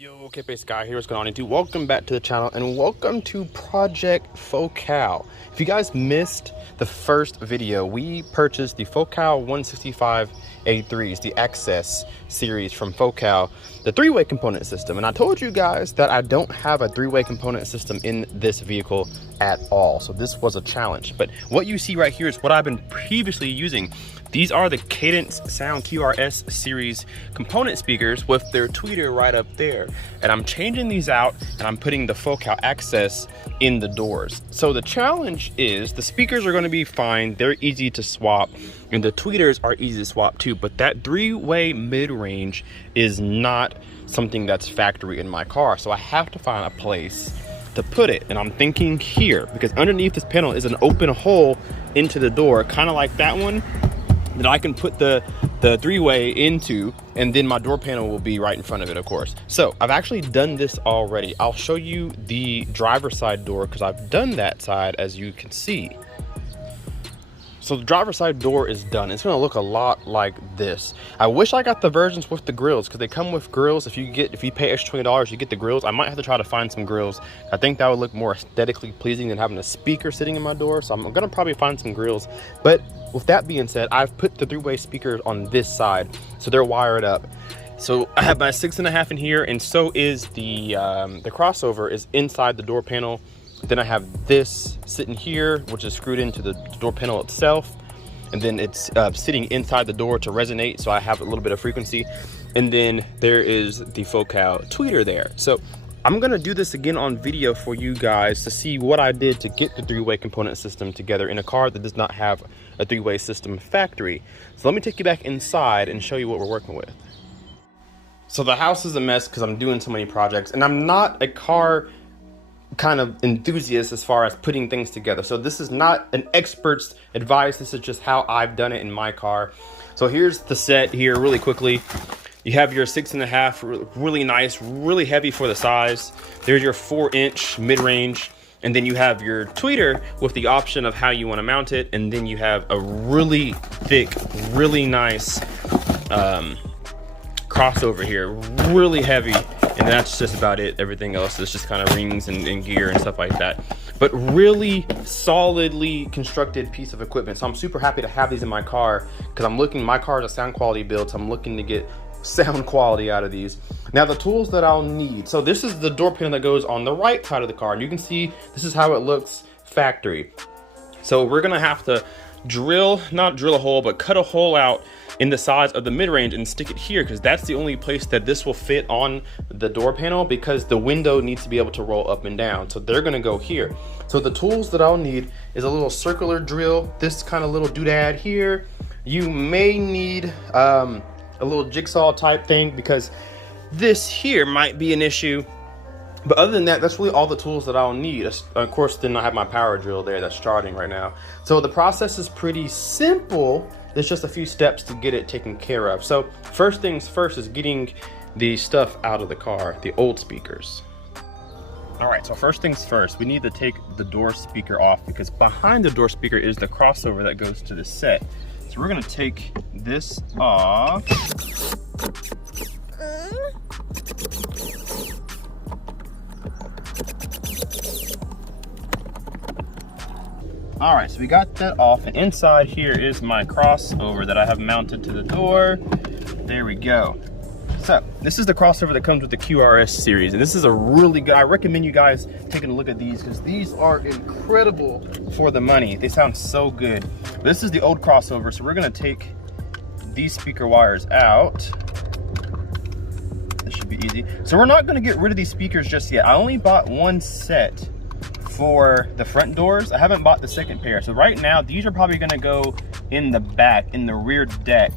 Yo, okay, base guy here. What's going on, YouTube? Welcome back to the channel and welcome to Project Focal. If you guys missed the first video, we purchased the Focal 165A3s, the Access series from Focal, the three-way component system. And I told you guys that I don't have a three-way component system in this vehicle at all. So this was a challenge. But what you see right here is what I've been previously using. These are the Cadence Sound QRS series component speakers with their tweeter right up there. And I'm changing these out and I'm putting the Focal Access in the doors. So the challenge is the speakers are going to be fine. They're easy to swap and the tweeters are easy to swap too. But that three-way mid-range is not something that's factory in my car. So I have to find a place to put it. And I'm thinking here, because underneath this panel is an open hole into the door, kind of like that one, that I can put the three-way into, and then my door panel will be right in front of it, of course. So I've actually done this already. I'll show you the driver's side door because I've done that side, as you can see. So the driver's side door is done. It's gonna look a lot like this. I wish I got the versions with the grills because they come with grills. If you pay extra $20, you get the grills. I might have to try to find some grills. I think that would look more aesthetically pleasing than having a speaker sitting in my door. So I'm gonna probably find some grills. But with that being said, I've put the three-way speakers on this side, so they're wired up. So I have my 6.5 in here, and so is the crossover is inside the door panel. Then I have this sitting here, which is screwed into the door panel itself. And then it's sitting inside the door to resonate, so I have a little bit of frequency. And then there is the Focal tweeter there. So I'm gonna do this again on video for you guys to see what I did to get the three-way component system together in a car that does not have a three-way system factory. So let me take you back inside and show you what we're working with. So the house is a mess because I'm doing so many projects, and I'm not a car kind of enthusiast as far as putting things together. So this is not an expert's advice. This is just how I've done it in my car. So here's the set here really quickly. You have your 6.5, really nice, really heavy for the size. There's your 4-inch mid-range. And then you have your tweeter with the option of how you want to mount it. And then you have a really thick, really nice crossover here, really heavy. And that's just about it. Everything else is just kind of rings and gear and stuff like that. But really solidly constructed piece of equipment. So I'm super happy to have these in my car because my car is a sound quality build. So I'm looking to get sound quality out of these. Now the tools that I'll need. So this is the door panel that goes on the right side of the car. And you can see this is how it looks factory. So we're gonna have to not drill a hole, but cut a hole out in the size of the mid-range and stick it here because that's the only place that this will fit on the door panel because the window needs to be able to roll up and down. So they're gonna go here. So the tools that I'll need is a little circular drill, this kind of little doodad here. You may need a little jigsaw type thing because this here might be an issue. But other than that, that's really all the tools that I'll need. Of course, then I have my power drill there that's starting right now. So the process is pretty simple. There's just a few steps to get it taken care of. So first things first is getting the stuff out of the car, the old speakers. All right, so first things first, we need to take the door speaker off because behind the door speaker is the crossover that goes to the set. So we're gonna take this off. All right, so we got that off, and inside here is my crossover that I have mounted to the door. There we go. So this is the crossover that comes with the QRS series, and this is a really good, I recommend you guys taking a look at these because these are incredible for the money. They sound so good. This is the old crossover, so we're gonna take these speaker wires out. This should be easy. So we're not gonna get rid of these speakers just yet. I only bought one set for the front doors. I haven't bought the second pair. So right now, these are probably gonna go in the back, in the rear deck,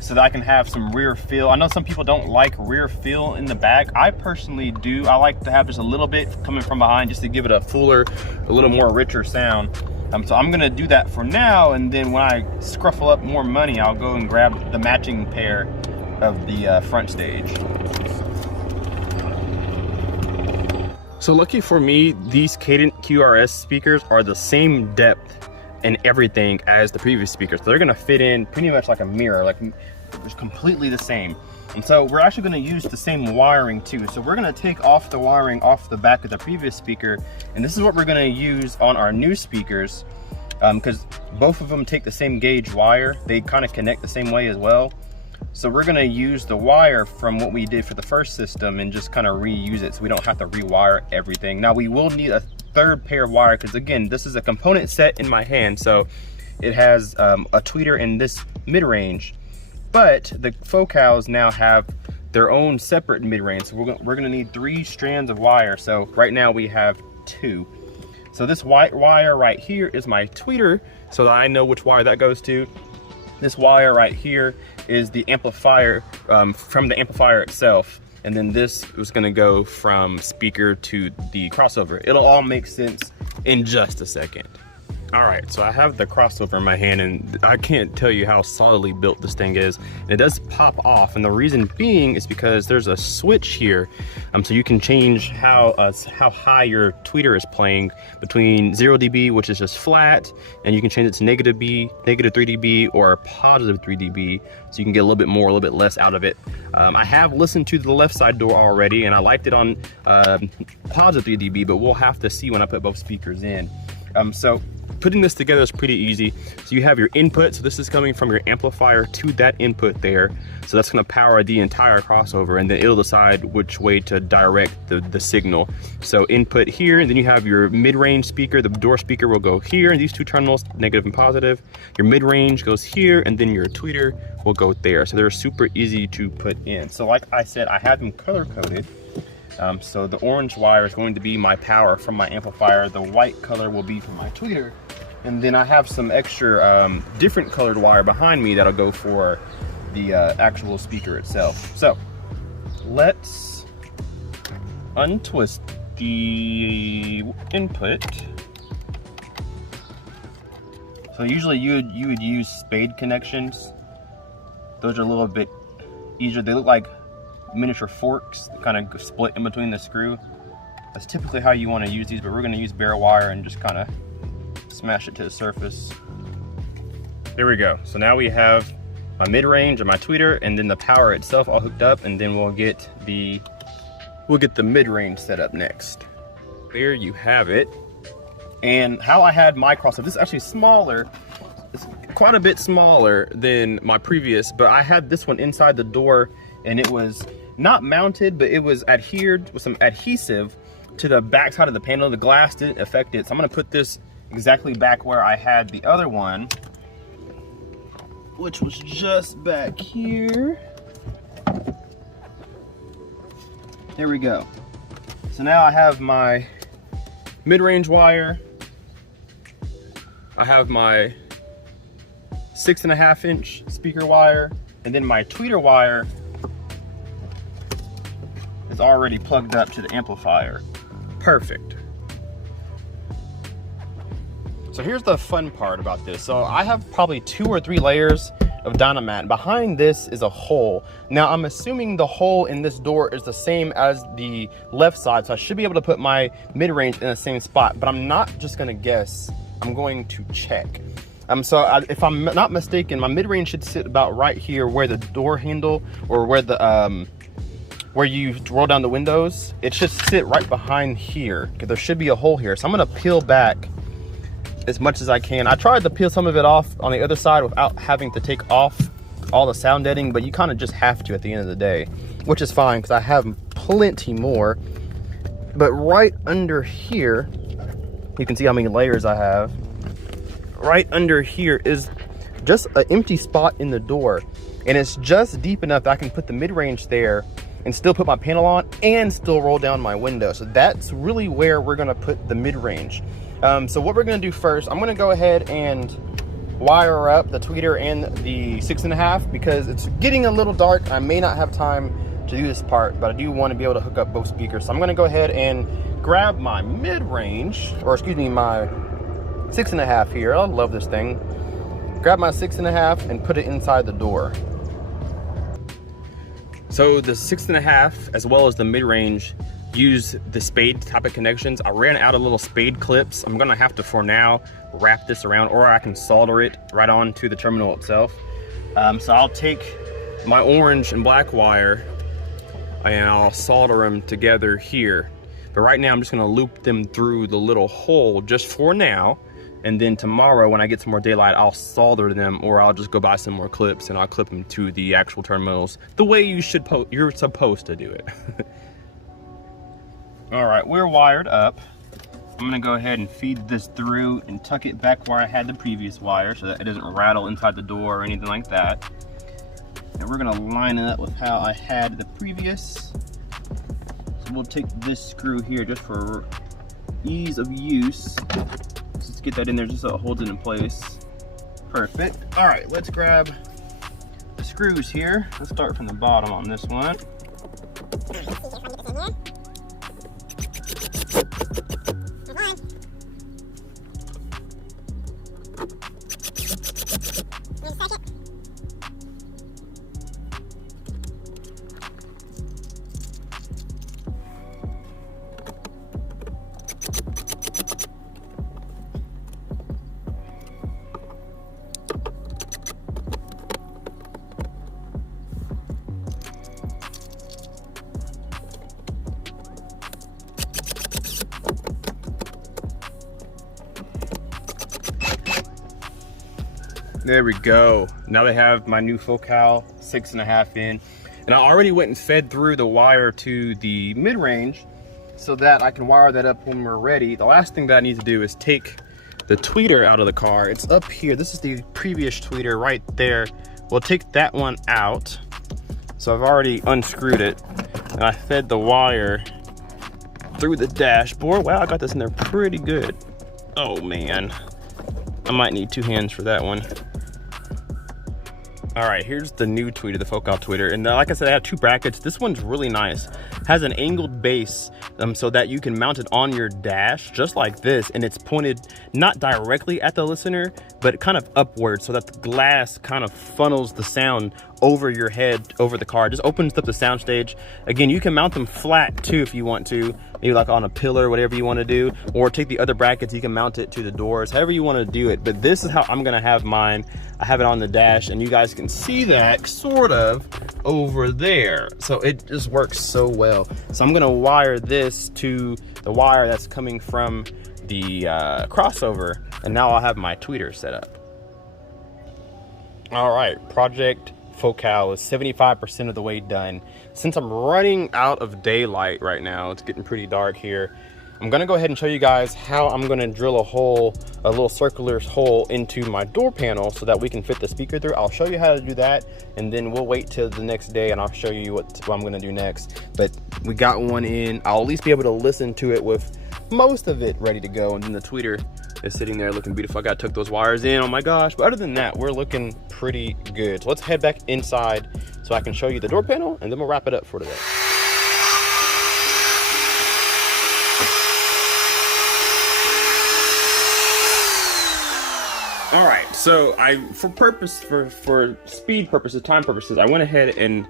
so that I can have some rear feel. I know some people don't like rear feel in the back. I personally do. I like to have just a little bit coming from behind just to give it a fuller, a little more richer sound. So I'm gonna do that for now, and then when I scruffle up more money, I'll go and grab the matching pair of the front stage. So lucky for me, these Cadence QRS speakers are the same depth and everything as the previous speakers. So they're gonna fit in pretty much like a mirror. Like It's completely the same. And so we're actually going to use the same wiring too. So we're going to take off the wiring off the back of the previous speaker, and this is what we're going to use on our new speakers, because both of them take the same gauge wire. They kind of connect the same way as well. So we're going to use the wire from what we did for the first system and just kind of reuse it so we don't have to rewire everything. Now we will need a third pair of wire, because again, this is a component set in my hand. So it has a tweeter in this mid-range, but the Focals now have their own separate mid-range. So we're gonna need 3 strands of wire. So right now we have 2. So this white wire right here is my tweeter, so that I know which wire that goes to. This wire right here is the amplifier, from the amplifier itself. And then this is gonna go from speaker to the crossover. It'll all make sense in just a second. All right, so I have the crossover in my hand, and I can't tell you how solidly built this thing is. And it does pop off, and the reason being is because there's a switch here, so you can change how high your tweeter is playing between 0 dB, which is just flat, and you can change it to negative 3 dB, or positive 3 dB, so you can get a little bit more, a little bit less out of it. I have listened to the left side door already, and I liked it on positive 3 dB, but we'll have to see when I put both speakers in. So putting this together is pretty easy. So you have your input, so this is coming from your amplifier to that input there. So that's gonna power the entire crossover, and then it'll decide which way to direct the signal. So input here, and then you have your mid-range speaker. The door speaker will go here, and these 2 terminals, negative and positive. Your mid-range goes here, and then your tweeter will go there. So they're super easy to put in. So like I said, I have them color-coded. So the orange wire is going to be my power from my amplifier. The white color will be from my tweeter. And then I have some extra different colored wire behind me that'll go for the actual speaker itself. So let's untwist the input. So usually you would use spade connections. Those are a little bit easier. They look like miniature forks that kind of split in between the screw. That's typically how you want to use these, but we're going to use bare wire and just kind of smash it to the surface. There we go. So now we have my mid-range and my tweeter, and then the power itself all hooked up, and then we'll get the mid-range set up next. There you have it. And how I had my crossover, this is actually smaller. It's quite a bit smaller than my previous, but I had this one inside the door, and it was not mounted, but it was adhered with some adhesive to the back side of the panel. The glass didn't affect it. So I'm gonna put this exactly back where I had the other one, which was just back here. There we go. So now I have my mid-range wire. I have my 6.5 inch speaker wire, and then my tweeter wire is already plugged up to the amplifier. Perfect. So here's the fun part about this. So I have probably 2 or 3 layers of Dynamat. Behind this is a hole. Now I'm assuming the hole in this door is the same as the left side, so I should be able to put my mid-range in the same spot, but I'm not just gonna guess, I'm going to check. If I'm not mistaken, my mid-range should sit about right here where the door handle, or where the where you roll down the windows, it should sit right behind here, because there should be a hole here. So I'm gonna peel back as much as I can. I tried to peel some of it off on the other side without having to take off all the sound deadening, but you kind of just have to at the end of the day, which is fine because I have plenty more. But right under here, you can see how many layers I have. Right under here is just an empty spot in the door, and it's just deep enough that I can put the mid-range there and still put my panel on and still roll down my window. So that's really where we're gonna put the mid-range. So what we're gonna do first, I'm gonna go ahead and wire up the tweeter and the 6.5 because it's getting a little dark. I may not have time to do this part, but I do want to be able to hook up both speakers. So I'm gonna go ahead and grab my mid-range, or excuse me, my 6.5 here. I love this thing. Grab my 6.5 and put it inside the door. So the 6.5 as well as the mid-range use the spade type of connections. I ran out of little spade clips. I'm gonna have to, for now, wrap this around, or I can solder it right onto the terminal itself. So I'll take my orange and black wire, and I'll solder them together here. But right now I'm just gonna loop them through the little hole just for now. And then tomorrow when I get some more daylight, I'll solder them, or I'll just go buy some more clips and I'll clip them to the actual terminals the way you're supposed to do it. All right, we're wired up. I'm gonna go ahead and feed this through and tuck it back where I had the previous wire so that it doesn't rattle inside the door or anything like that. And we're gonna line it up with how I had the previous. So we'll take this screw here just for ease of use. Let's get that in there just so it holds it in place. Perfect. All right, let's grab the screws here. Let's start from the bottom on this one. There we go. Now they have my new Focal 6.5 in. And I already went and fed through the wire to the mid-range so that I can wire that up when we're ready. The last thing that I need to do is take the tweeter out of the car. It's up here. This is the previous tweeter right there. We'll take that one out. So I've already unscrewed it. And I fed the wire through the dashboard. Wow, I got this in there pretty good. Oh man. I might need 2 hands for that one. All right, here's the new tweeter, the Focal tweeter. And like I said, I have 2 brackets. This one's really nice. Has an angled base so that you can mount it on your dash just like this. And it's pointed not directly at the listener, but kind of upward so that the glass kind of funnels the sound over your head, over the car. It just opens up the sound stage. Again, you can mount them flat too if you want to, maybe like on a pillar, whatever you want to do, or take the other brackets, you can mount it to the doors, however you want to do it. But this is how I'm gonna have mine. I have it on the dash and you guys can see that sort of over there. So it just works so well. So I'm gonna wire this to the wire that's coming from the crossover, and now I'll have my tweeter set up. All right, project Focal is 75% of the way done. Since I'm running out of daylight right now, it's getting pretty dark here, I'm gonna go ahead and show you guys how I'm gonna drill a hole, a little circular hole into my door panel so that we can fit the speaker through. I'll show you how to do that, and then we'll wait till the next day and I'll show you what I'm gonna do next. But we got one in. I'll at least be able to listen to it with most of it ready to go, and then the tweeter is sitting there looking beautiful. I gotta tuck those wires in, oh my gosh. But other than that, we're looking pretty good. So let's head back inside so I can show you the door panel, and then we'll wrap it up for today. All right, so for speed purposes, time purposes, I went ahead and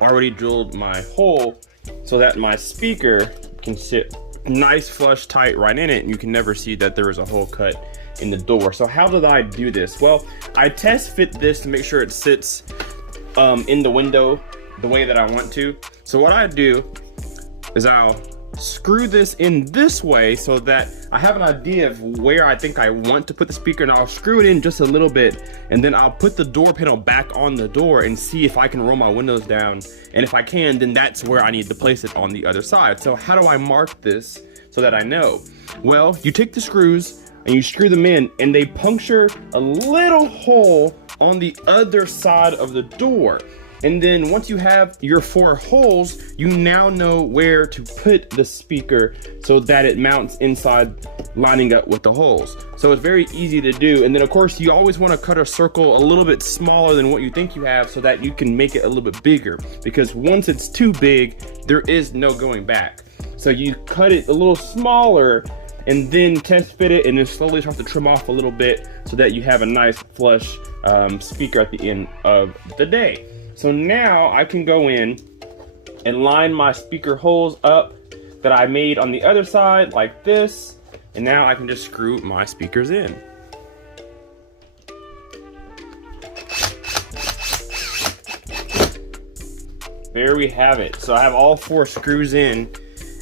already drilled my hole so that my speaker can sit nice, flush, tight right in it, and you can never see that there is a hole cut in the door. So how did I do this? Well, I test fit this to make sure it sits in the window the way that I want to. So what I do is I'll screw this in this way so that I have an idea of where I think I want to put the speaker, and I'll screw it in just a little bit, and then I'll put the door panel back on the door and see if I can roll my windows down, and if I can, then that's where I need to place it on the other side. So how do I mark this so that I know? Well, you take the screws and you screw them in, and they puncture a little hole on the other side of the door. And then once you have your 4 holes, you now know where to put the speaker so that it mounts inside, lining up with the holes. So it's very easy to do. And then of course, you always want to cut a circle a little bit smaller than what you think you have so that you can make it a little bit bigger. Because once it's too big, there is no going back. So you cut it a little smaller and then test fit it, and then slowly start to trim off a little bit so that you have a nice flush speaker at the end of the day. So now I can go in and line my speaker holes up that I made on the other side like this, and now I can just screw my speakers in. there we have it. So I have all 4 screws in,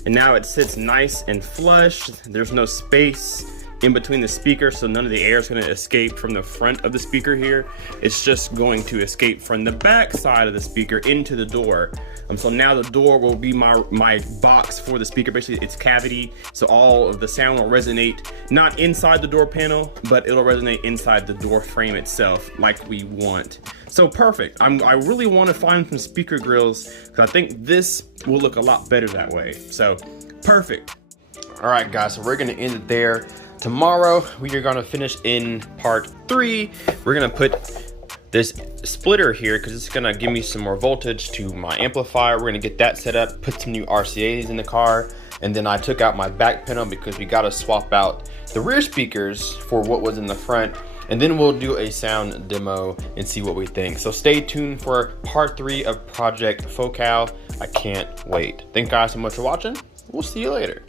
and now it sits nice and flush. There's no space in between the speakers, so none of the air is going to escape from the front of the speaker here. It's just going to escape from the back side of the speaker into the door. So now the door will be my box for the speaker, basically its cavity, so all of the sound will resonate not inside the door panel, but it'll resonate inside the door frame itself like we want. So perfect. I really want to find some speaker grills because I think this will look a lot better that way. So perfect. All right guys, so we're gonna end it there. Tomorrow we are gonna finish in part 3. We're gonna put this splitter here because it's gonna give me some more voltage to my amplifier. We're gonna get that set up, put some new RCAs in the car, and then I took out my back panel because we gotta swap out the rear speakers for what was in the front, and then we'll do a sound demo and see what we think. So stay tuned for part 3 of Project Focal. I can't wait. Thank you guys so much for watching. We'll see you later.